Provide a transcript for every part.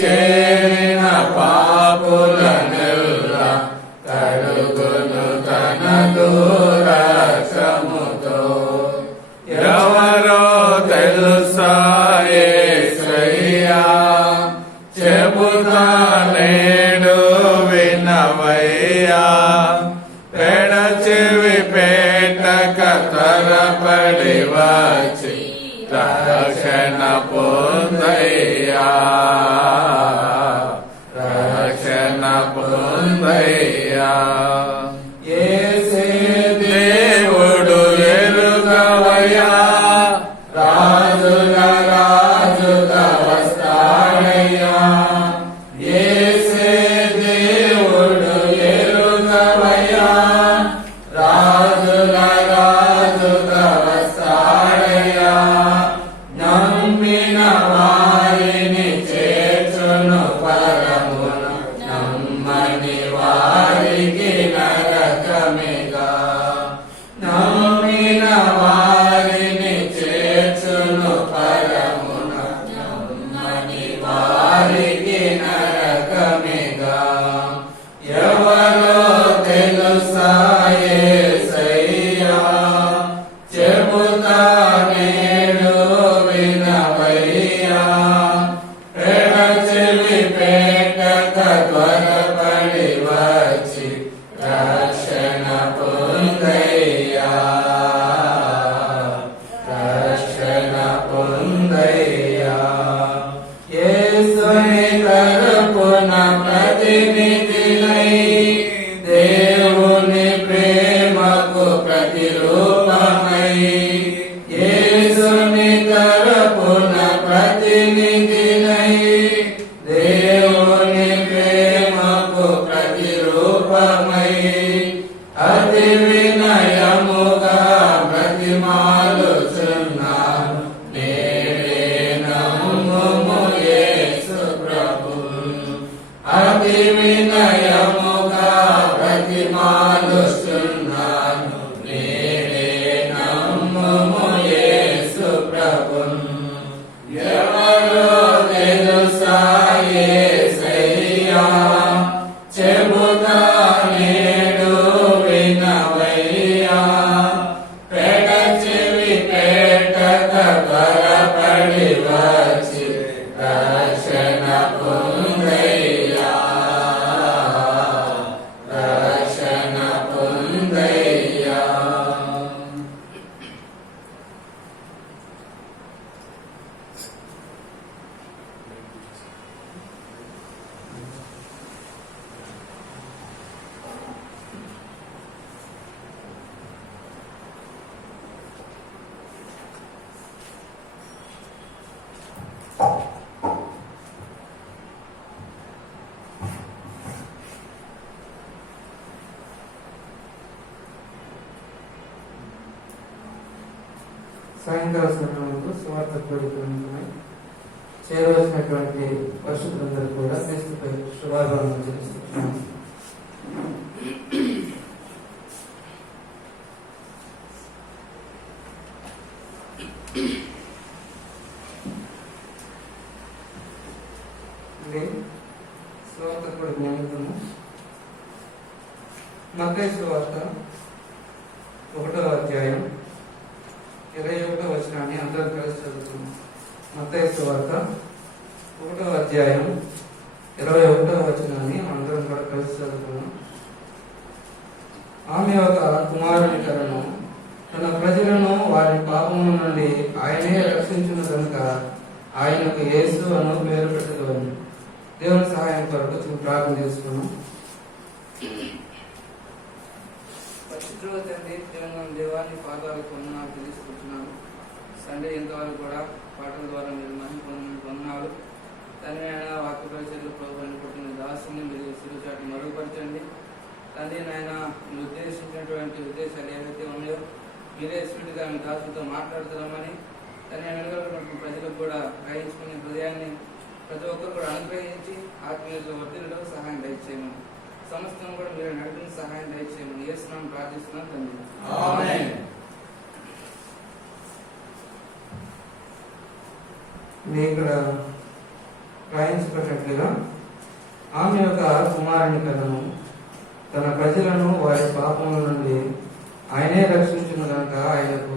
చేరిన పాపులనెల్ల కడుగును తన దూరక్షముతో. ఎవరో తెలుసా యేసయ్యా, చెబుతా నేడు వినవయ్యా. పెడచెవి పేటక తరపడి వచ్చి రక్షణ పొందయ్యా, రక్షణ పొందయ్యా. యేసే దేవుడు ఎరుగవయ్యా, రాజుల రాజుగా వస్తాడయ్యా. యేసే దేవుడు ఎరుగవయ్యా, రాజుల రాజుగా వస్తాడయ్యా. నమ్మిన వారిని చేర్చును పరమును, నమ్మని వారికి నరకమిగా. నమ్మిన వారిని చేర్చును పరమును, నమ్మని వారికి నరకమిగా. ఎవరో తెలుసా యేసయ్యా, చెబుతా నేడు వినవయ్యా. పెడచెవి పేటక త్వరపడి వచ్చి రక్షణ పొందయ్యా, రక్షణ పొందయ్యా. యేసుని తరపున ప్రతినిధినై, దేవుని ప్రేమకు ప్రతిరూపమై. యేసుని తరపున ప్రతినిధినై, దేవుని ప్రేమకు ప్రతిరూపమై. అతి వినయముగా బ్రతిమాలుచున్నాను, నేడే నమ్ముము యేసు ప్రభువు. అతి వినయముగా బ్రతిమాలుచున్నాను, నేడే నమ్ముము యేసు ప్రభువు. ఎవరో తెలుసా యేసయ్యా, చెబుతా నేడు వినవయ్యా. పెడచెవి పేటక త్వరపడి వచ్చి రక్షణ పొందయ్యా, రక్షణ పొందయ్యా. సాయంకాల సమయంలో స్వార్థ కోరికలై చేరవలసినటువంటి పరిశుద్ధులందరూ కూడా క్రీస్తుపై శుభాకాంక్షలు తెలుస్తున్నాను. స్వార్థ కూడా జ్ఞాపకము మత్తయి సువార్త 1వ అధ్యాయం 21వ వచనాన్ని అందరం కలిసి చదువుతున్నాం. మత్తయి సువార్త 1వ అధ్యాయం 21వ వచనాన్ని అందరం కూడా కలిసి చదువుతున్నాం. ఆమె ఒక కుమారుని కలను తన ప్రజలను వారి పాపముల నుండి ఆయనే రక్షించిన కనుక ఆయనకు యేసు అను పేరు పెట్టుకోవాలి. దేవుని సహాయం కొరకు ప్రార్థన చేసుకున్నాం. పరిశుద్ధుల తండ్రి, దేవాన్ని పాదాలకు వందనాలు తెలుసుకుంటున్నాను. సండే ఇంతవరకు కూడా పాటల ద్వారా మీరు మహిమ పొందినారు. తండ్రి ఆయన వాక్య పరిచయలు ప్రభుత్వాన్ని పుట్టిన దాసుని మీరు సిరుచాటు మరుగుపరచండి. తండ్రి నాయన మీరు ఉద్దేశించినటువంటి ఉద్దేశాలు ఏవైతే ఉన్నాయో మీరే స్వీట్గా మీ దాసులతో మాట్లాడుతున్నామని తండ్రి వెనుకబడినటువంటి ప్రజలకు కూడా గ్రహించుకునే హృదయాన్ని ప్రతి ఒక్కరు కూడా అనుగ్రహించి ఆత్మీయులు వర్ధిల్లడం సహాయం దయచేయమని, సమస్తం కూడా మీరు నడిపిన సహాయం దయచేయమని యేసునామమున ప్రార్థిస్తున్నాను తండ్రి. ఆమేన్. ఇక్కడ రాయించబడినట్లుగా ఆమె యొక్క కుమారుని కలను తన ప్రజలను వారి పాపముల నుండి ఆయనే రక్షించిన కనుక ఆయనకు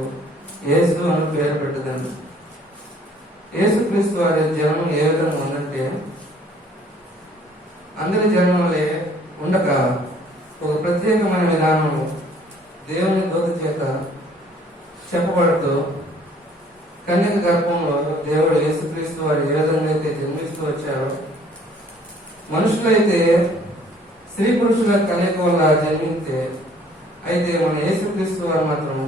యేసు అని పేరు పెట్టదని. యేసుక్రీస్తు వారి జన్మ ఏ విధంగా ఉందంటే, అందరి జన్మలే ఉండక ఒక ప్రత్యేకమైన విధానంలో దేవుని దూత చేత చెప్పబడుతూ కన్యక గర్భంలో దేవుడు యేసుక్రీస్తు వారు ఏ విధంగా అయితే జన్మిస్తూ వచ్చారో, మనుషులైతే స్త్రీ పురుషుల కన్యక వల్ల జన్మిస్తే, అయితే మన యేసుక్రీస్తు వారు మాత్రం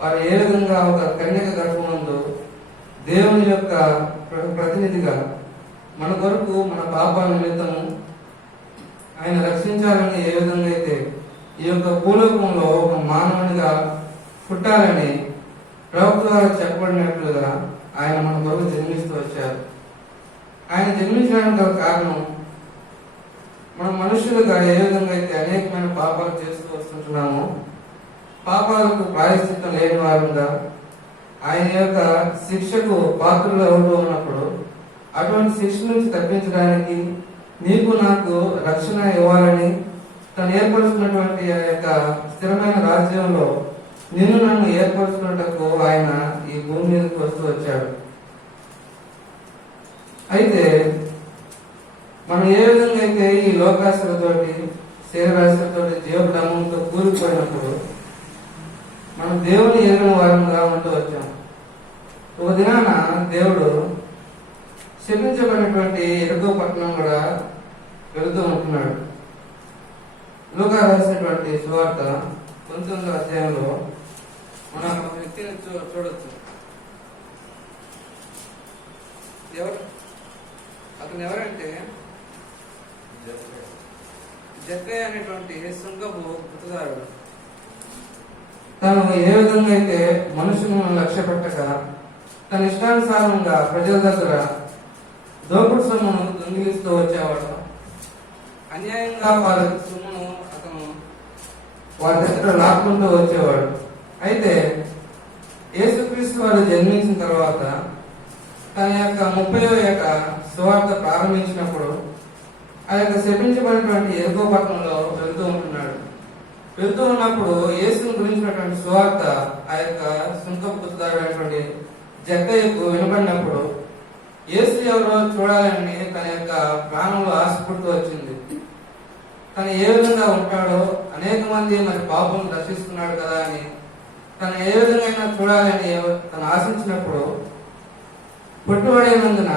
వారు ఏ విధంగా ఒక కన్యక గర్భమందు దేవుని యొక్క ప్రతినిధిగా మన కొరకు మన పాపాల నిమిత్తము ఆయన రక్షించాలని ఏ విధంగా అయితే ఈ యొక్క భూలోకంలో ఒక మానవునిగా పుట్టాలని ప్రవక్త ద్వారా చెప్పబడినట్లుగా ఆయన మన కొరకు జన్మిస్తూ వచ్చారు. ఆయన జన్మించడానికి గల కారణం, మనం మనుషులుగా ఏ విధంగా అయితే అనేకమైన పాపాలు చేస్తూ వస్తుంటున్నామో, పాపాలకు ప్రాయశ్చిత్తం లేని వారుగా ఆయన యొక్క శిక్షకు పాత్రలు అవుతూ ఉన్నప్పుడు, అటువంటి శిక్ష నుంచి తప్పించడానికి నీకు నాకు రక్షణ ఇవ్వాలని తను ఏర్పరుచుకున్నటువంటి ఆ యొక్క స్థిరమైన రాజ్యంలో నిన్ను నన్ను ఏర్పరచుకున్నటకు ఆయన ఈ భూమి మీదకి వస్తూ వచ్చాడు. అయితే మనం ఏ విధంగా అయితే ఈ లోకాశలతోటి శరీరాశలతో జీవడమంతో కూలిపోయినప్పుడు మనం దేవుని ఎరిగిన వారంగా ఉంటూ వచ్చాం. ఒక దినాన దేవుడు శపించబడినటువంటి ఎరుకో పట్టణం కూడా వెళుతూ ఉంటున్నాడు. లూకా రాసినటువంటి సువార్త 19వ అధ్యాయంలో మనం వ్యక్తిని చూడొచ్చు. అతను ఎవరంటే జక్కయ్య అనేటువంటి సుంకపు గుర్తుదారుడు. తను ఏ విధంగా అయితే మనుషులను లక్ష్య పెట్టక తన ఇష్టానుసారంగా ప్రజల దగ్గర దోపుడు సొమ్మును దొంగిలిస్తూ వచ్చేవాడు. అన్యాయంగా వారి సొమ్మును అతను వారి దగ్గర లాక్కుంటూ వచ్చేవాడు. అయితే యేసుక్రీస్తు వారు జన్మించిన తర్వాత తన యొక్క 30వ యొక్క సువార్త ప్రారంభించినప్పుడు ఆ యొక్క శపించబడినటువంటి ఎరుకో పట్టణంలో వెళ్తూ ఉంటున్నాడు. వెళ్తూ ఉన్నప్పుడు యేసును గురించినటువంటి సువార్త ఆ యొక్క సుంకపు గుర్తుదారుడైనటువంటి జక్కయ్యకు వినబడినప్పుడు యేసు ఎవరో చూడాలని తన యొక్క ప్రాణంలో ఆశపడుతూ వచ్చింది. తను ఏ విధంగా ఉంటాడో, అనేక మంది మరి పాపం రక్షిస్తున్నాడు కదా అని తను ఏ విధంగా చూడాలని తను ఆశించినప్పుడు, పుట్టుబడినందున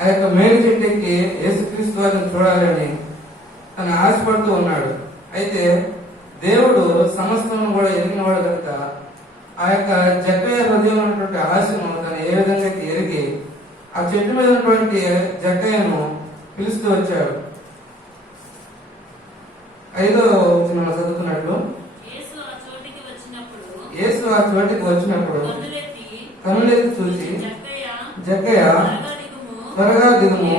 ఆ యొక్క మేలు చెట్టుకి యేసుక్రీస్తు వారిని చూడాలని తను ఆశపడుతూ ఉన్నాడు. అయితే దేవుడు సమస్తను కూడా ఎరిగినవాడు కనుక ఆ యొక్క జక్కయ్య హృదయంలో ఉన్నటువంటి ఆశను తను ఏ విధంగా ఎరిగి ఆ చెట్టు మీద ఉన్నటువంటి జక్కయ్యను పిలుస్తూ వచ్చాడు. 5వ వచనం చదువుతున్నట్లు, యేసు ఆ చోటికి వచ్చినప్పుడు కనులెత్తి చూసి, జక్కయ్య త్వరగా దిగుము,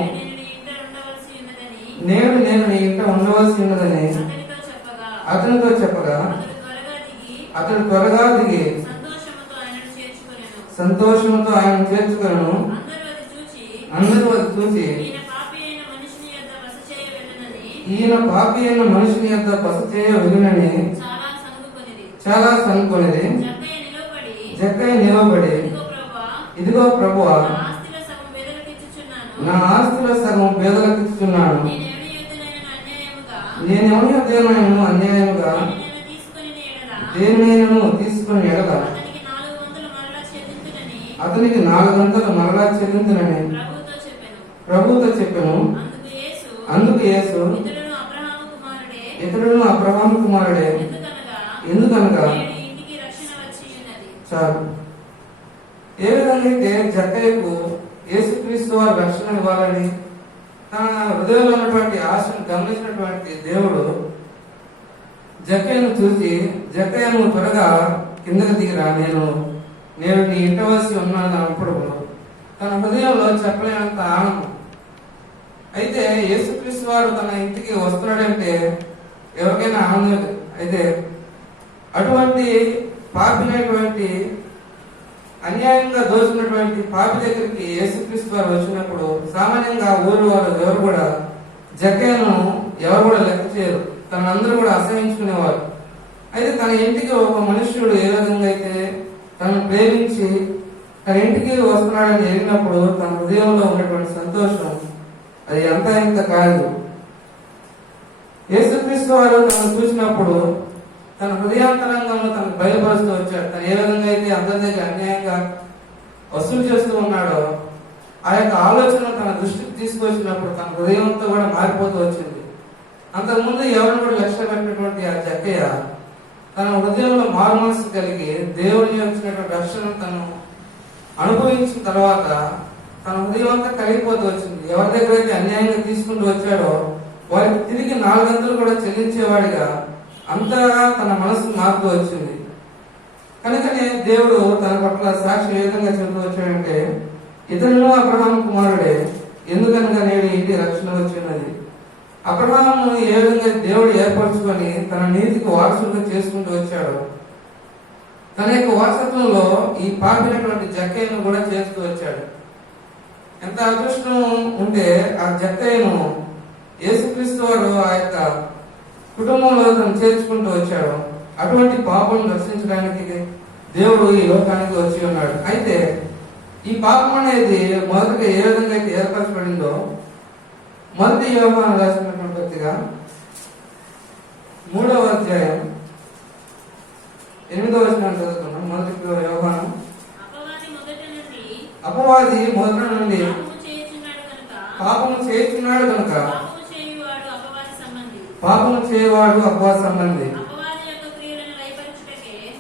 నేను నీ ఇంట ఉండవలసి ఉన్నదని అతనితో చెప్పగా అతడు త్వరగా దిగి సంతోషంతో ఆయన చేర్చుకొనెను. అందరూ అది చూసి ఈయన పాపి అయిన మనిషిని యొద్ద బస చేయ వెళ్ళనని చాలా సనుకొనిది. జక్కయ్య నిలబడి, ఇదిగో ప్రభువా, నా ఆస్తిలో సగం పేదలకిచ్చుచున్నాను. నేనెవరి యొద్దైనను అన్యాయముగా దేనినైనను తీసుకుని ఎడల అతనికి 400 మరలా చెల్లించునని ప్రభుతో చెప్పెను. అందుకు యేసు, ఇతడును అబ్రహాము కుమారుడే, ఎందుకనగా చాలు. ఏ విధంగా అయితే జక్కయ్యకు యేసుక్రీస్తు వారు రక్షణ ఇవ్వాలని తన హృదయంలో ఉన్నటువంటి ఆశను గమనించినటువంటి దేవుడు జక్కయ్యను చూసి, జక్కయ్యను త్వరగా కిందకి దిగిరా, నేను నీ ఇంటవలసి ఉన్నాను అన్నప్పుడు తన హృదయంలో చెప్పలేనంత ఆనందం. అయితే యేసుక్రీస్తు వారు తన ఇంటికి వస్తున్నాడంటే ఎవరికైనా ఆనందం. అయితే అటువంటి పాపినటువంటి అన్యాయంగా దోచుకున్నటువంటి పాపి దగ్గరికి యేసుక్రీస్తు వారు వచ్చినప్పుడు సామాన్యంగా ఊరు వారు ఎవరు కూడా జక్కయ్యను ఎవరు కూడా లెక్క చేయరు, తనందరూ కూడా అసహించుకునేవారు. అయితే తన ఇంటికి ఒక మనుష్యుడు ఏ విధంగా అయితే తనను ప్రేమించి తన ఇంటికి వస్తున్నాడని ఎరిగినప్పుడు తన హృదయంలో ఉన్నటువంటి సంతోషం అది ఎంత ఇంత కాదు. యేసుక్రీస్తు వారు తనను చూసినప్పుడు తన హృదయాంతరంగంలో తనకు బయలుపరుస్తూ వచ్చాడు. తను ఏ విధంగా అయితే అందరి దగ్గర అన్యాయంగా వసూలు చేస్తూ ఉన్నాడో ఆ యొక్క ఆలోచన తన దృష్టికి తీసుకొచ్చినప్పుడు తన హృదయంతో కూడా మారిపోతూ వచ్చింది. అంతకుముందు ఎవరిని కూడా లక్ష్య పెట్టినటువంటి ఆ జక్కయ్య తన హృదయంలో మారు మనసు కలిగి దేవుని వచ్చినటువంటి రక్షణను తను అనుభవించిన తర్వాత తన హృదయం అంతా కలిగిపోతూ వచ్చింది. ఎవరి దగ్గర అయితే అన్యాయంగా తీసుకుంటూ వచ్చాడో వారికి తిరిగి 4 గంటలు కూడా చెల్లించేవాడిగా అంతగా తన మనసు మారుతూ వచ్చింది. కనుకనే దేవుడు తన పట్ల సాక్షి ఏ విధంగా చెబుతూ వచ్చాడంటే, ఇతను అబ్రహాము కుమారుడే, ఎందుకనగా నేడు ఇంటి రక్షణ వచ్చినది. అబ్రహామును ఏ విధంగా దేవుడు ఏర్పరచుకొని తన నీతికి వారసులుగా చేసుకుంటూ వచ్చాడు, తన యొక్క వారసత్వంలో ఈ పాపినటువంటి జక్కయ్యను కూడా చేస్తూ వచ్చాడు. ఎంత అదృష్టం ఉంటే ఆ జక్కయ్యను యేసుక్రీస్తు వారు ఆ యొక్క కుటుంబంలో తను చేర్చుకుంటూ వచ్చాడు. అటువంటి పాపం దర్శించడానికి దేవుడు ఈ లోకానికి వచ్చి ఉన్నాడు. అయితే ఈ పాపం అనేది మొదటగా ఏ విధంగా అయితే ఏర్పరచబడిందో మొదటి యోహాను రాసినటువంటి పత్రిక 3వ అధ్యాయం 8వ వచనం చదువుతున్నాం. మొదటి యోహాను, అపవాది మొదటి నుండి పాపము చేయుచున్నాడు కనుక పాపము చేయవాడు అపవాది సంబంధి.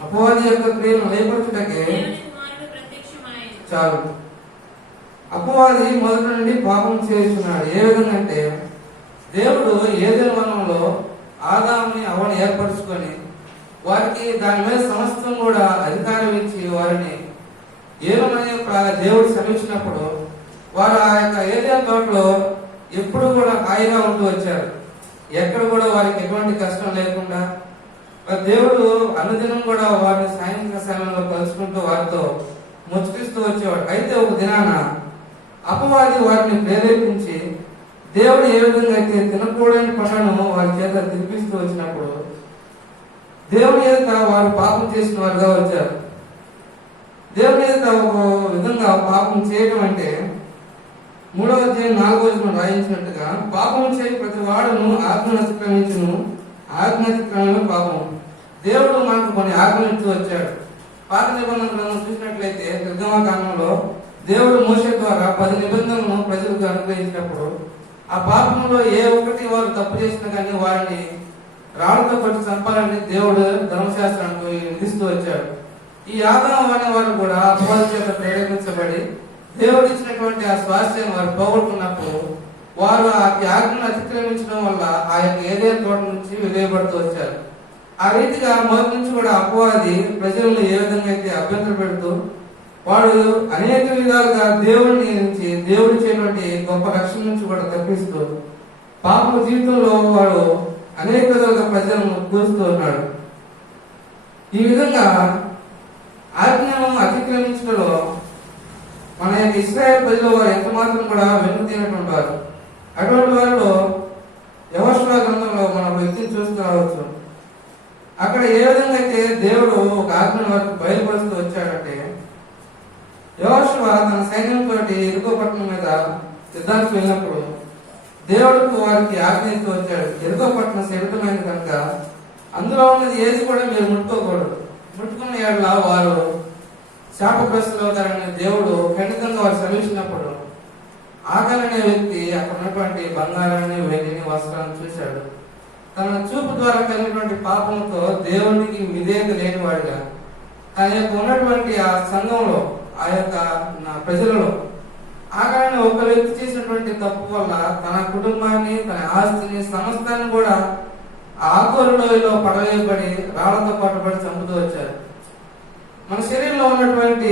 అపవాది యొక్క క్రియలను లయపరచుటకే చాలు. అపవాది మొదటి నుండి పాపం చేస్తున్నాడు. ఏ విధంగా అంటే దేవుడు ఏదైనా వనంలో ఆదాముని అవ్వని ఏర్పరచుకొని వారికి దాని మీద సమస్తం కూడా అధికారం ఇచ్చి వారిని ఏమని దేవుడు శ్రమించినప్పుడు వారు ఆ యొక్క ఏదైనా తోటలో ఎప్పుడు కూడా హాయిగా ఉంటూ వచ్చారు. ఎక్కడ కూడా వారికి ఎటువంటి కష్టం లేకుండా దేవుడు అనుదినం కూడా వారిని సాయంత్ర సమయంలో కలుసుకుంటూ వారితో ముచ్చటిస్తూ వచ్చేవాడు. అయితే ఒక దినాన అపవాది వారిని ప్రేరేపించి దేవుడు ఏ విధంగా అయితే తినకూడని పనులను వారి చేత తినిపిస్తూ వచ్చినప్పుడు దేవుని ఎదుట వారు పాపం చేసిన వారుగా వచ్చారు. దేవుని ఎదుట ఒక విధంగా పాపం చేయడం అంటే 3వ అధ్యాయం 4వ వచనం రాయించినట్టుగా పాపం చేయి ప్రతి వాడును ఆజ్ఞను అతిక్రమించును, ఆజ్ఞ అతిక్రమణ పాపం. దేవుడు మనకు కొన్ని ఆజ్ఞలు ఇస్తూ వచ్చాడు. పాత నిబంధనలను చూసినట్లయితే నిర్గమకాండంలో దేవుడు మోషే ద్వారా 10 నిబంధనలను ప్రజలకు అనుగ్రహించినప్పుడు ఆ పాపంలో ఏ ఒక్కటి వారు తప్పు చేసినా కానీ వారిని రాళ్లతో పట్టి చంపాలని దేవుడు ధర్మశాస్త్రానికి విధిస్తూ వచ్చాడు. ఈ ఆదాము అనే వారు కూడా అపవాది చేత ప్రేరేపించబడి దేవుడు ఇచ్చినటువంటి ఆ స్వాస్థ్యాన్ని వారు పోగొట్టుకున్నప్పుడు వారు ఆ ఆజ్ఞను అతిక్రమించడం వల్ల ఆ యొక్క ఏదైనా తోట నుంచి వెలువబడుతూ వచ్చారు. ఆ రీతిగా మొదటి నుంచి కూడా అపవాది ప్రజలను ఏ విధంగా అయితే అభ్యంతర పెడుతూ వాడు అనేక విధాలుగా దేవుడిని నుంచి దేవుడు చేయటువంటి గొప్ప రక్షణ నుంచి కూడా తప్పిస్తూ పాప జీవితంలో వాడు అనేక విధాలుగా ప్రజలను కూరుస్తూ ఉన్నాడు. ఈ విధంగా ఆజ్ఞను అతిక్రమించడంలో మన యొక్క ఇశ్రాయేలు ప్రజలు వారు ఎంత మాత్రం కూడా వెనుకతీనటువంటి వారు. అటువంటి వారిలో యెహోషువ గ్రంథంలో మనం వ్యక్తిని చూస్తూ రావచ్చు. అక్కడ ఏ విధంగా అయితే దేవుడు ఒక ఆజ్ఞను వారికి బయలుపరుస్తూ వచ్చాడంటే, యెహోషువ తన సైన్యంతో ఎరుకో పట్టణం మీద యుద్ధానికి వెళ్ళినప్పుడు దేవుడికి వారికి ఆజ్ఞిస్తూ వచ్చాడు. ఎరుకో పట్టణం శిథిలమైంది కనుక అందులో ఉన్నది ఏది కూడా మీరు ముట్టుకోకూడదు, ముట్టుకున్న ఏళ్ళ వారు శాపగ్రస్తులు అవుతారని దేవుడు ఖండితంగా వారు శ్రమించినప్పుడు ఆకలి అనే వ్యక్తి అక్కడ ఉన్నటువంటి బంగారాన్ని, వెండిని, వస్త్రాన్ని చూశాడు. తన చూపు ద్వారా కలిగినటువంటి పాపంతో దేవునికి విధేయత లేనివాడిగా తన యొక్క ఉన్నటువంటి ఆ సంఘంలో ఆ యొక్క ప్రజలలో ఆకలిని ఒక వ్యక్తి చేసినటువంటి తప్పు వల్ల తన కుటుంబాన్ని, తన ఆస్తిని, సమస్తాన్ని కూడా ఆకూరలో పడవేయబడి రాళ్లతో పట్టుబడి చంపుతూ వచ్చారు. మన శరీరంలో ఉన్నటువంటి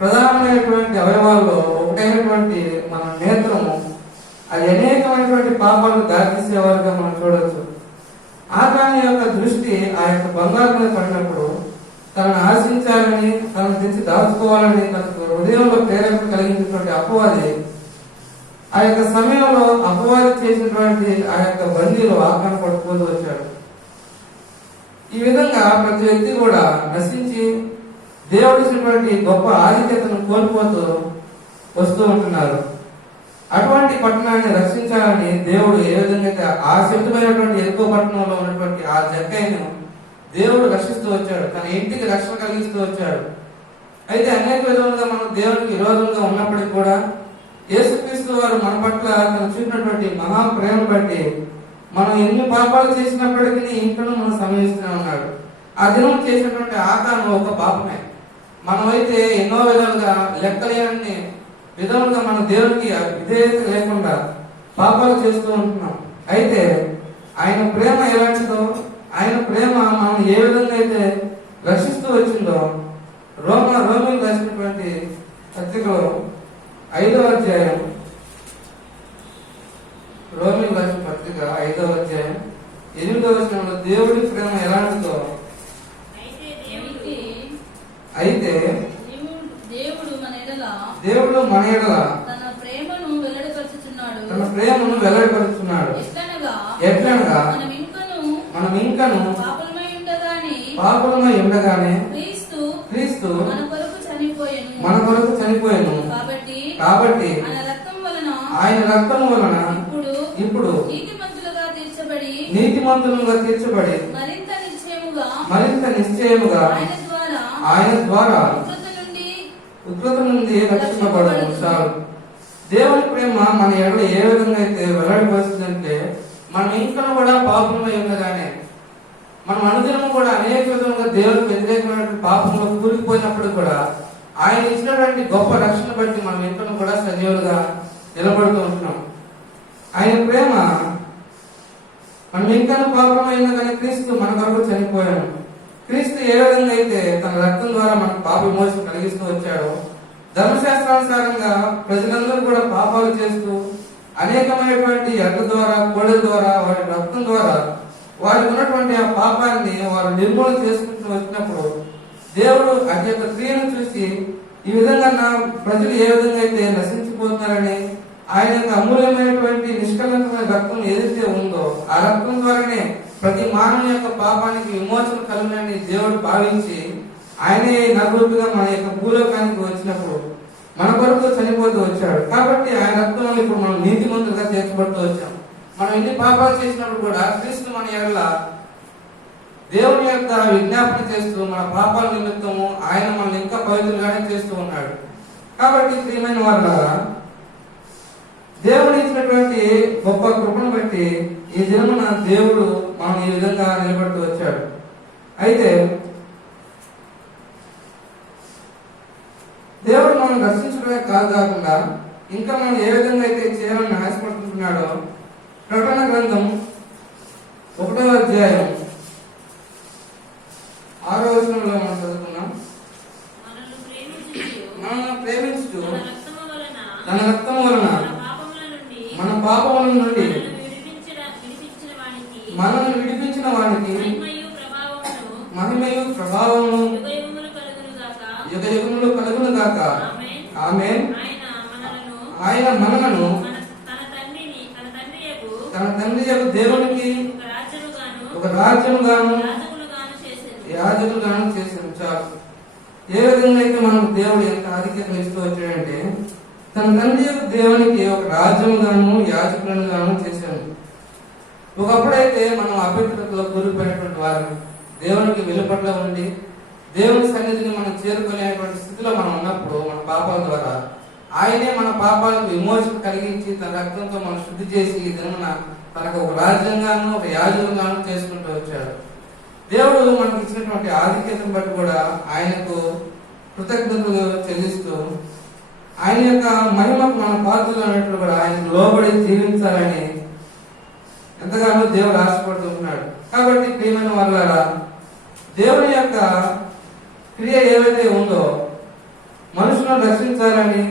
ప్రధానమైనటువంటి అవయవాల్లో ఒకటైనటువంటి మన నేత్రము అది అనేకమైనటువంటి పాపాలకు దారితీసేవారుగా మనం చూడవచ్చు. ఆకాని యొక్క దృష్టి ఆ యొక్క బంగారు మీద పడినప్పుడు తనను ఆశించాలని, తనను తెచ్చి దాచుకోవాలని తనకు హృదయంలో ప్రేరణ కలిగించినటువంటి అపవాది ఆ యొక్క సమయంలో అపవాది చేసినటువంటి ఆ యొక్క బందీలో ఆకారం పట్టుకోదు వచ్చాడు. ఈ విధంగా ప్రతి వ్యక్తి కూడా నశించి దేవుడు ఇచ్చినటువంటి గొప్ప ఆధిక్యతను కోల్పోతూ వస్తూ ఉంటున్నారు. అటువంటి పట్టణాన్ని రక్షించాలని దేవుడు ఏ విధంగా అయితే ఆ శబ్దమైనటువంటి ఎక్కువ పట్టణంలో ఉన్నటువంటి ఆ జక్కయ్యను దేవుడు రక్షిస్తూ వచ్చాడు, తన ఇంటికి రక్షణ కలిగిస్తూ వచ్చాడు. అయితే అనేక విధములుగా మనం దేవునికి విరోధంగా ఉన్నప్పటికీ కూడా యేసుక్రీస్తు వారు మన పట్ల తను చూపినటువంటి మహాప్రేమ బట్టి మనం ఎన్ని పాపాలు చేసినప్పటికీ ఇంట్లో మనం సమయిస్తూనే ఉన్నాడు. ఆ దినం చేసినటువంటి ఆకారం ఒక పాపమే. మనమైతే ఎన్నో విధాలుగా లెక్కలేని విధములుగా మన దేవునికి విధేయత లేకుండా పాపాలు చేస్తూ ఉంటున్నాం. అయితే ఆయన ప్రేమ ఎలాంటిదో, ఆయన ప్రేమ మనం ఏ విధంగా అయితే రక్షిస్తూ వచ్చిందో రోమిలకు రాసినటువంటి పత్రికలో 5వ అధ్యాయం, రోమిలకు రాసిన పత్రిక 5వ అధ్యాయం 8వ వచనంలో దేవుడి ప్రేమ ఎలాంటిదో, అయితే దేవుడు మన ఎడల తన ప్రేమను వెల్లడిపరుచున్నాడు. ఎట్లనగా మనం ఇంకను పాపులమై ఉండగానే క్రీస్తు మన కొరకు చనిపోయెను. కాబట్టి ఆయన రక్తం వలన ఇప్పుడు నీతిమంతులుగా తీర్చబడి మరింత నిశ్చయముగా ఆయన ద్వారా ఉగ్రత నుండి రక్షింపబడము చాలు. దేవుని ప్రేమ మన ఎడల ఏ విధంగా అయితే వెల్లడిపరుస్తుందంటే, మనం ఇంకా కూడా పాపంలో ఉండగానే మనం అనుదినము కూడా అనేక విధంగా దేవునికి వ్యతిరేకమైన పాపంలో కూలిపోయినప్పుడు కూడా ఆయన ఇచ్చినటువంటి గొప్ప రక్షణ బట్టి మనం ఇంకా కూడా సజీవులుగా నిలబడుతూ ఉంటున్నాం. ఆయన ప్రేమ మనం ఇంకా పాపమైన కానీ క్రీస్తు మన కొరకు చనిపోయాడు. క్రీస్తు ఏ విధంగా అయితే తన రక్తం ద్వారా మనకు పాప విమోచన కలిగిస్తూ వచ్చాడో, ధర్మశాస్త్రానుసారంగా ప్రజలందరూ కూడా పాపాలు చేస్తూ అనేకమైనటువంటి ఎడ్ల ద్వారా, కోడల ద్వారా, వారి రక్తం ద్వారా వారికి ఉన్నటువంటి ఆ పాపాన్ని వారు నిర్మూలన చేసుకుంటూ వచ్చినప్పుడు దేవుడు ఆ యొక్క క్రియను చూసి ఈ విధంగా నా ప్రజలు ఏ విధంగా అయితే నశించిపోతున్నారని, ఆయన యొక్క అమూల్యమైనటువంటి నిష్కలంకమైన రక్తం ఏదైతే ఉందో ఆ రక్తం ద్వారానే ప్రతి మానవుని యొక్క పాపానికి విమోచన కలుగునని దేవుడు భావించి ఆయనే నలుగురుగా మన యొక్క భూలోకానికి వచ్చినప్పుడు మన కొరకు చనిపోతూ వచ్చాడు. కాబట్టి ఆయన రక్తంలో ఇప్పుడు మనం నీతిమంతులుగా తీర్చబడుతూ వచ్చాం. మనం ఎన్ని పాపాలు చేసినప్పుడు కూడా క్రీస్తు మన ఎడల దేవుని యొక్క విజ్ఞాపన చేస్తూ మన పాపాల నిమిత్తము ఆయన మనల్ని ఇంకా పవిత్రులుగానే చేస్తూ ఉన్నాడు. కాబట్టి ప్రియమైన వారులారా, దేవుడు ఇచ్చినటువంటి గొప్ప కృపను బట్టి ఈ దినమున దేవుడు మనం ఈ విధంగా నిలబడుతూ వచ్చాడు. అయితే దేవుడు మనం రక్షించడమే కాకుండా ఇంకా మనం ఏ విధంగా అయితే చేయాలని ఆశపడుతున్నాడో ప్రకటన గ్రంథం 1వ అధ్యాయం 6వ వచనంలో మనం చదువుకున్నాం. మనల్ని ప్రేమించు తన రక్తము వలన మన పాపముల నుండి మనల్ని విడిపించిన వానికి మహిమయు ప్రభావము యుగ యుగములు కలుగును గాక. ఆమేన్. ఆయన మనలను తన తండ్రి యొక్క దేవునికి ఒక రాజ్యముగాను యాజకులుగాను చేశాను. చాలు. ఏ విధంగా అయితే మనం దేవుడు ఎంత ఆధిక్యత ఇస్తూ వచ్చాడంటే, తన తండ్రి యొక్క దేవునికి ఒక రాజ్యముగాను యాజకులుగాను చేశాను. ఒకప్పుడైతే మనం అపవిత్రతలో కూలిపోయినటువంటి వారు దేవునికి వెలుపట్ల ఉండి దేవుని సన్నిధిని మనం చేరుకునేటువంటి స్థితిలో మనం ఉన్నప్పుడు మన పాపాల ద్వారా ఆయనే మన పాపాలకు విమోచన కలిగించి తన రక్తంతో మనం శుద్ధి చేసి ఈ దినమున తనకు ఒక రాజ్యంగాను ఒక యాజకులుగాను చేసుకుంటూ వచ్చాడు. దేవుడు మనకు ఇచ్చినటువంటి ఆధిక్యతను బట్టి కూడా ఆయనకు కృతజ్ఞతలు చెల్లిస్తూ ఆయన యొక్క మహిమకు మన పాత్రలు అన్నట్లు కూడా ఆయనకు లోబడి జీవించాలని ఎంతగానో దేవుడు ఆశపడుతున్నాడు. కాబట్టి ప్రియమైన వారులారా, దేవుని యొక్క క్రియ ఏవైతే ఉందో మనుషులను రక్షించాలని,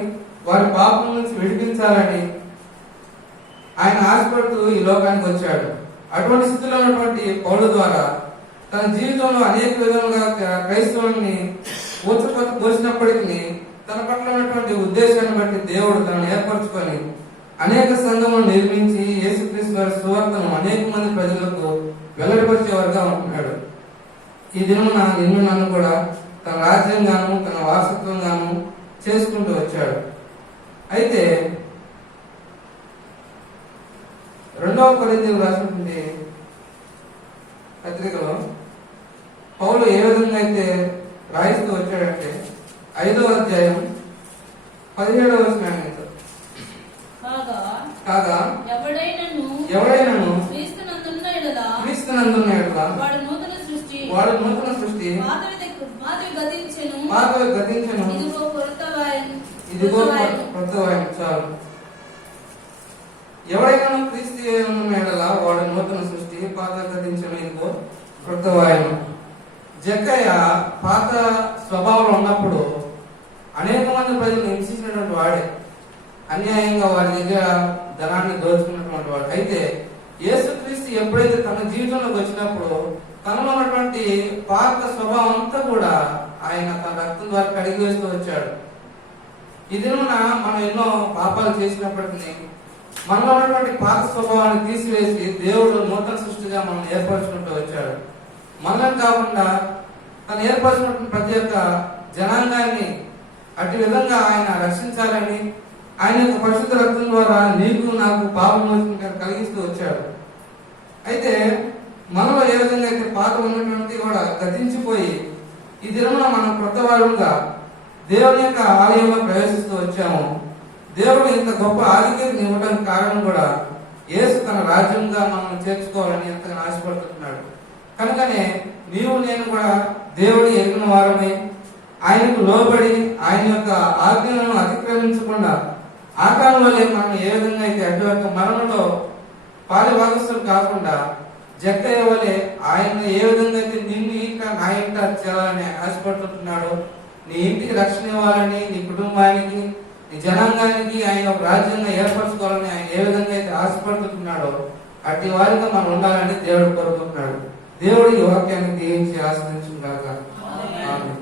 వారి పాపం నుంచి విడిపించాలని ఆయన ఆశపడుతూ ఈ లోకానికి వచ్చాడు. అటువంటి స్థితిలో ఉన్నటువంటి పౌలు ద్వారా తన జీవితంలో అనేక విధాలుగా క్రైస్తవుల్ని పోసినప్పటికీ తన పట్ల ఉన్నటువంటి ఉద్దేశాన్ని బట్టి దేవుడు తనను ఏర్పరచుకొని అనేక సంఘములను నిర్మించి యేసుక్రీస్తు వారి సువార్తను అనేక మంది ప్రజలకు వెల్లడిపరిచేవారుగా ఉంటున్నాడు. ఈ దినమున నిన్ను నన్ను కూడా తన రాజ్యంగాను తన వారసత్వంగాను చేసుకుంటూ వచ్చాడు. అయితే 2వ కొరింథీయులకు రాసినటువంటి పత్రికలో పౌలు ఏ విధంగా అయితే రాయిస్తూ వచ్చాడంటే 5వ అధ్యాయం 17వ వచనం, కాగా ఎవడైనను క్రీస్తునందున్న యెడల వాడు నూతన సృష్టి, పాతవి గతించెను, ఇదిగో క్రొత్తవాయెను. చాలు. ఎవడైనా క్రీస్తు యేసునందున్న యెడల వాడు నూతన సృష్టి, పాతవి గతించెను, ఇదిగో క్రొత్తవాయెను. జక్కయ్య పాత స్వభావంలో ఉన్నప్పుడు అనేక మంది ప్రజలు హింసించినటువంటి వాడే, అన్యాయంగా వారి దగ్గర ధనాన్ని దోచుకున్నటువంటి వాడు. అయితే యేసుక్రీస్తు ఎప్పుడైతే తన జీవితంలోకి వచ్చినప్పుడు తనలో ఉన్నటువంటి పాత స్వభావం అంతా కూడా ఆయన తన రక్తం ద్వారా కడిగి వేస్తూ వచ్చాడు. ఈ దినమున మనం ఎన్నో పాపాలు చేసినప్పటికీ మనలో ఉన్నటువంటి పాత స్వభావాన్ని తీసివేసి దేవుడు నూతన సృష్టిగా మనం ఏర్పరచుకుంటూ వచ్చాడు. మనల్ని కాకుండా తను ఏర్పరచినటువంటి ప్రతి ఒక్క జనాంగాన్ని అటు విధంగా ఆయన రక్షించాలని ఆయన యొక్క పరిశుద్ధ రక్తం ద్వారా నీకు నాకు పాపమోచన కలిగిస్తూ వచ్చాడు. అయితే మనలో ఏ విధంగా అయితే పాత ఉన్నటువంటి కూడా గతించిపోయి ఈ దినమున మనం క్రొత్త వారుగా దేవుని యొక్క ఆలయంలో ప్రవేశిస్తూ వచ్చాము. దేవుడు ఇంత గొప్ప ఆధిక్యతను ఇవ్వడానికి కారణం కూడా యేసు తన రాజ్యంగా మనం చేర్చుకోవాలని ఎంతగానో ఆశపడుతున్నాడు. కనుకనే నీవు నేను కూడా దేవుడి ఎరిగిన వారమై ఆయనకు లోబడి ఆయన యొక్క ఆజ్ఞలను అతిక్రమించకుండా ఆకారం వల్లే మనం ఏ విధంగా అయితే అటు యొక్క మరణంలో పాలిభాగస్తులు కాకుండా జక్కయ్య వల్లే ఆయన ఏ విధంగా అయితే నిన్ను ఇంకా నా ఇంట చేయాలని ఆశపడుతున్నాడో, నీ ఇంటికి రక్షణ ఇవ్వాలని, నీ కుటుంబానికి, నీ జనాంగానికి ఆయన ఒక రాజ్యంగా ఏర్పరచుకోవాలని ఆయన ఏ విధంగా అయితే ఆశపడుతున్నాడో అట్టి వారిగా మనం ఉండాలని దేవుడు కోరుకుంటున్నాడు. దేవుడు ఈ వాక్యాన్ని దీవించి ఆశ్రయించుగాక. ఆమేన్.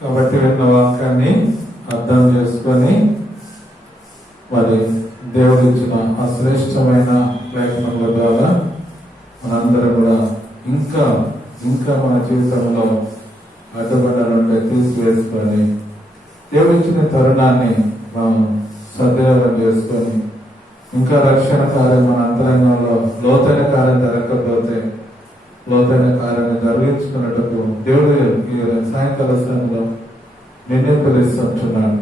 కాబట్టి విన్న వాక్యాన్ని అర్థం చేసుకొని మరి దేవుడు ఇచ్చిన అశ్రేష్టమైన లేఖనముల ద్వారా మనందరం కూడా ఇంకా ఇంకా మన జీవితంలో అడ్డుబండలుంటే తీసివేసుకొని దేవుడు ఇచ్చిన తరుణాన్ని మనం సద్వినియోగం చేసుకొని ఇంకా రక్షణ కార్యం మన అంతరంగంలో లోతైన కార్యం జరగకపోతే లోతైన కార్యాన్ని జరిగించుకున్నట్టుకు దేవుడు ఈ సాయంకాల సమయంలో నిన్నే పిలుస్తుంటున్నాడు.